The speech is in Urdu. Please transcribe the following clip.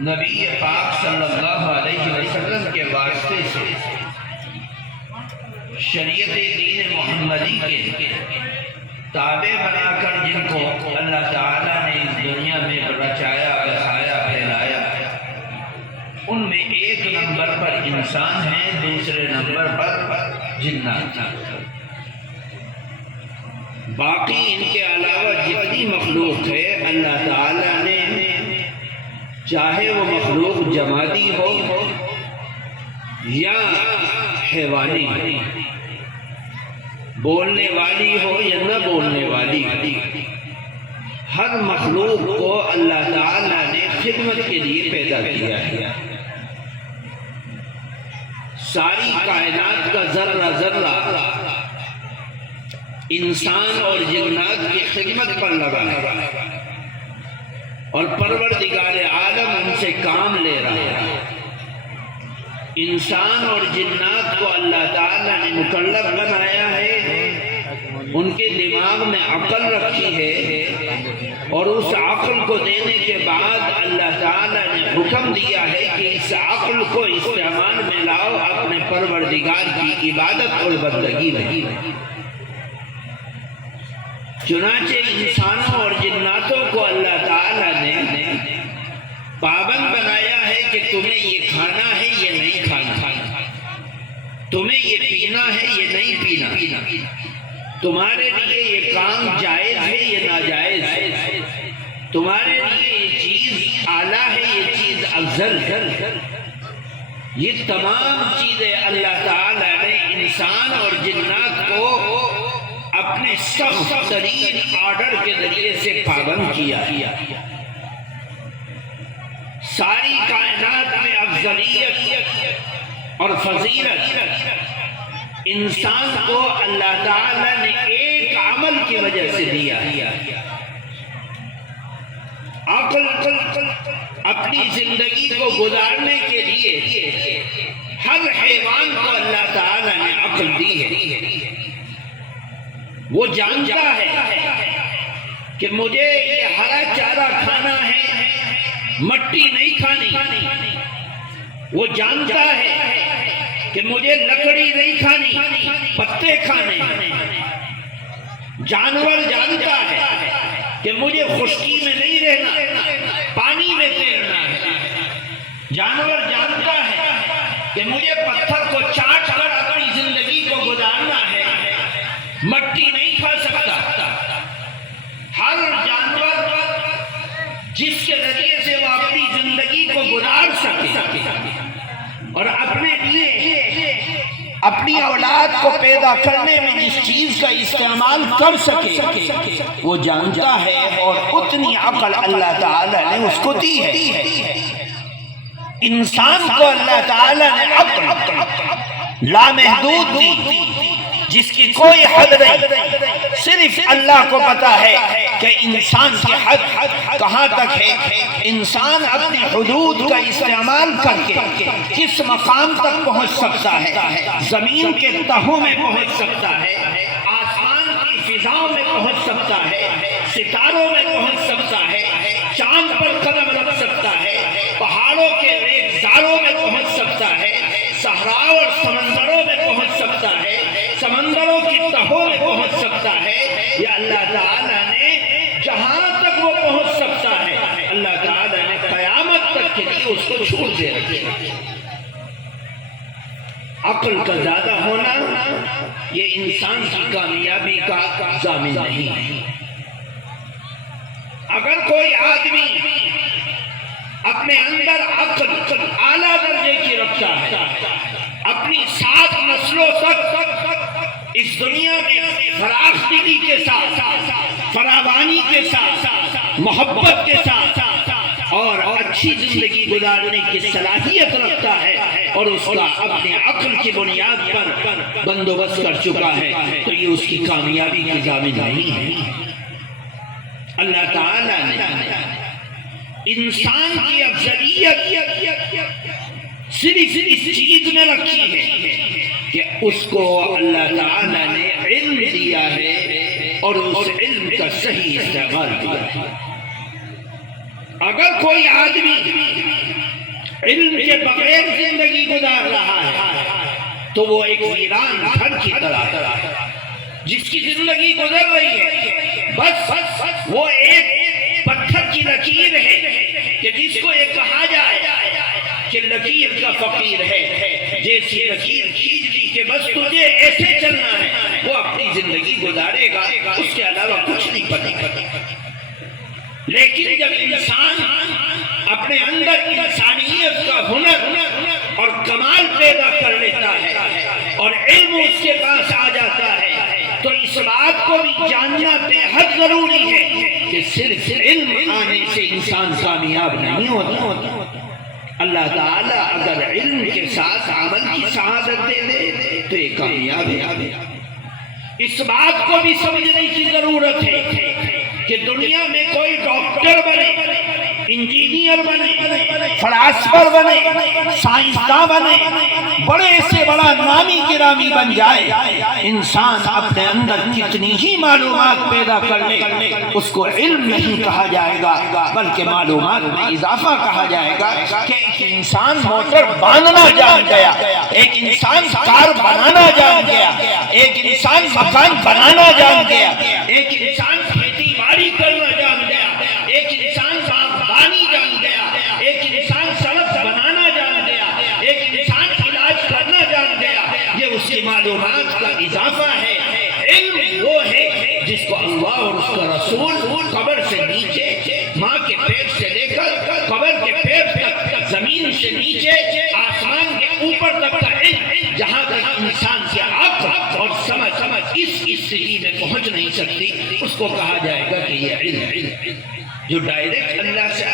نبی پاک صلی اللہ علیہ وسلم کے واسطے سے شریعت دین محمدی کے تابع بنا کر جن کو اللہ تعالیٰ نے اس دنیا میں رچایا بسایا پھیلایا، ان میں ایک نمبر پر انسان ہیں، دوسرے نمبر پر جنات۔ باقی ان کے علاوہ جتنی مخلوق ہے اللہ تعالیٰ نے چاہے وہ مخلوق جمادی ہو یا حیوانی، بولنے والی ہو یا نہ بولنے والی، ہر مخلوق کو اللہ تعالیٰ نے خدمت کے لیے پیدا کیا ہے۔ ساری کائنات کا ذرہ ذرہ انسان اور جنات کی خدمت پر لگا ہے، اور پروردگار عالم ان سے کام لے رہا ہے۔ انسان اور جنات کو اللہ تعالیٰ نے مکلف بنایا ہے، ان کے دماغ میں عقل رکھی ہے، اور اس عقل کو دینے کے بعد اللہ تعالیٰ نے حکم دیا ہے کہ اس عقل کو استعمال میں لاؤ اپنے پروردگار کی عبادت اور بندگی میں۔ چنانچہ انسانوں اور جناتوں کو اللہ تعالیٰ نے پابند بنایا ہے کہ تمہیں یہ کھانا ہے یہ نہیں کھانا، تمہیں یہ پینا ہے یہ نہیں پینا، تمہارے لیے یہ کام جائز ہے یہ ناجائز ہے، تمہارے لیے یہ چیز اعلیٰ ہے یہ چیز افضل ہے۔ یہ تمام چیزیں اللہ تعالیٰ نے انسان اور جنات کو اپنے سخت ترین آرڈر کے ذریعے سے پابند کیا۔ ساری کائنات میں افضلیت اور فضیلت انسان کو اللہ تعالیٰ نے ایک عمل کی وجہ سے دیا۔ عقل اپنی زندگی کو گزارنے کے لیے ہر حیوان کو اللہ تعالیٰ نے عقل دی ہے۔ وہ جانتا ہے کہ مجھے یہ ہرا چارہ کھانا ہے، مٹی نہیں کھانی۔ وہ جانتا ہے کہ مجھے لکڑی نہیں کھانی، پتے کھانے۔ جانور جانتا ہے کہ مجھے خشکی میں نہیں رہنا، پانی میں تیرنا ہے۔ جانور جانتا ہے کہ مجھے پتھر کو چاٹ کر اپنی زندگی کو گزارنا ہے، مٹی نہیں کھا سکتا۔ ہر جانور جس کے ذریعے سے وہ اپنی زندگی کو گزار سکے اور اپنے لیے اپنی اولاد کو پیدا کرنے میں جس چیز کا استعمال کر سکے وہ جانتا ہے، اور اتنی عقل اللہ تعالیٰ نے اس کو دی ہے۔ انسان کو اللہ تعالیٰ نے عقل لامحدود دی، جس کی کوئی حد نہیں۔ صرف اللہ کو پتا ہے کہ انسان کی حد کہاں تک ہے، انسان اپنی حدود کا استعمال کر کے کس مقام تک پہنچ سکتا ہے۔ زمین کے تہوں میں پہنچ سکتا ہے، آسمان کی فضاؤں میں پہنچ سکتا ہے، ستاروں میں پہنچ سکتا ہے، چاند پر قدم رکھ سکتا ہے، پہاڑوں کے ریگزاروں میں پہنچ سکتا ہے، صحرا اور سمندروں میں پہنچ سکتا ہے، سمندروں کی تہوں میں پہنچ سکتا ہے۔ یہ اللہ تعالیٰ نے جہاں تک وہ پہنچ سکتا ہے اللہ تعالیٰ نے قیامت تک کے لیے اس کو چھوڑ دے رکھے۔ عقل کا زیادہ ہونا یہ انسان کی کامیابی کا ضامن نہیں ہے۔ اگر کوئی آدمی اپنے اندر عقل اعلیٰ درجے کی رکھتا ہے، اپنی 7 نسلوں تک اس دنیا میں فراخدلی کے ساتھ، فراوانی کے ساتھ، محبت کے ساتھ اور اچھی زندگی گزارنے کی صلاحیت رکھتا ہے، اور اس کا اپنے عقل کی بنیاد پر بندوبست کر چکا ہے، تو یہ اس کی کامیابی کی ضامن نہیں ہے۔ اللہ تعالیٰ نے انسان کی افضلیت صرف اس چیز میں رکھی ہے کہ اس کو اللہ تعالیٰ نے علم دیا ہے اور اس علم کا صحیح استعمال کیا ہے۔ اگر کوئی آدمی علم کے بغیر زندگی گزار رہا ہے تو وہ ایک ویران گھر کی طرح، جس کی زندگی گزر رہی ہے بس وہ ایک پتھر کی لکیر ہے کہ جس کو یہ کہا جائے کہ لکیر کا فقیر ہے، جیسی لکیر کھینچ لی کہ بس تجھے ایسے چلنا ہے، وہ اپنی زندگی گزارے گا، اس کے علاوہ کچھ نہیں پتا۔ لیکن جب انسان اپنے اندر انسانیت کا ہنر اور کمال پیدا کر لیتا ہے اور علم اس کے پاس آ جاتا ہے تو اس بات کو بھی جاننا بے حد ضروری ہے کہ صرف علم آنے سے انسان کامیاب نہیں ہوتا۔ اللہ تعالیٰ اگر علم کے ساتھ عمل کی شہادت دے دے تو یہ کامیاب ہے۔ اس بات کو بھی سمجھنے کی ضرورت ہے کہ دنیا میں کوئی ڈاکٹر بنے، انجینئر بنے، فلاسفر بنے، سائنسداں بنے، بڑے سے بڑا نامی گرامی بن جائے، انسان اپنے اندر کتنی ہی معلومات پیدا کر لے اس کو علم نہیں کہا جائے گا، بلکہ معلومات میں اضافہ کہا جائے گا کہ ایک انسان موٹر باندھنا جان گیا، ایک انسان کار بنانا جان گیا، ایک انسان مکان بنانا جان گیا، ایک انسان کھیتی باڑی کرنا جان گیا، ایک انسان باغبانی جان گیا، ایک انسان سڑک بنانا جان گیا، ایک انسان علاج کرنا جان گیا۔ یہ اس کی معلومات کا اضافہ ہے۔ علم وہ ہے جس کو اللہ اور اس کا رسول قبر سے نیچے، ماں کے پیٹ سے لے کر قبر کے پیٹ تک، زمین سے نیچے آسمان کے اوپر تک کا علم، جہاں تک انسان کی عقل اور سمجھ اس استدی میں پہنچ نہیں سکتی، اس کو کہا جائے گا کہ یہ علم جو ڈائریکٹ اللہ سے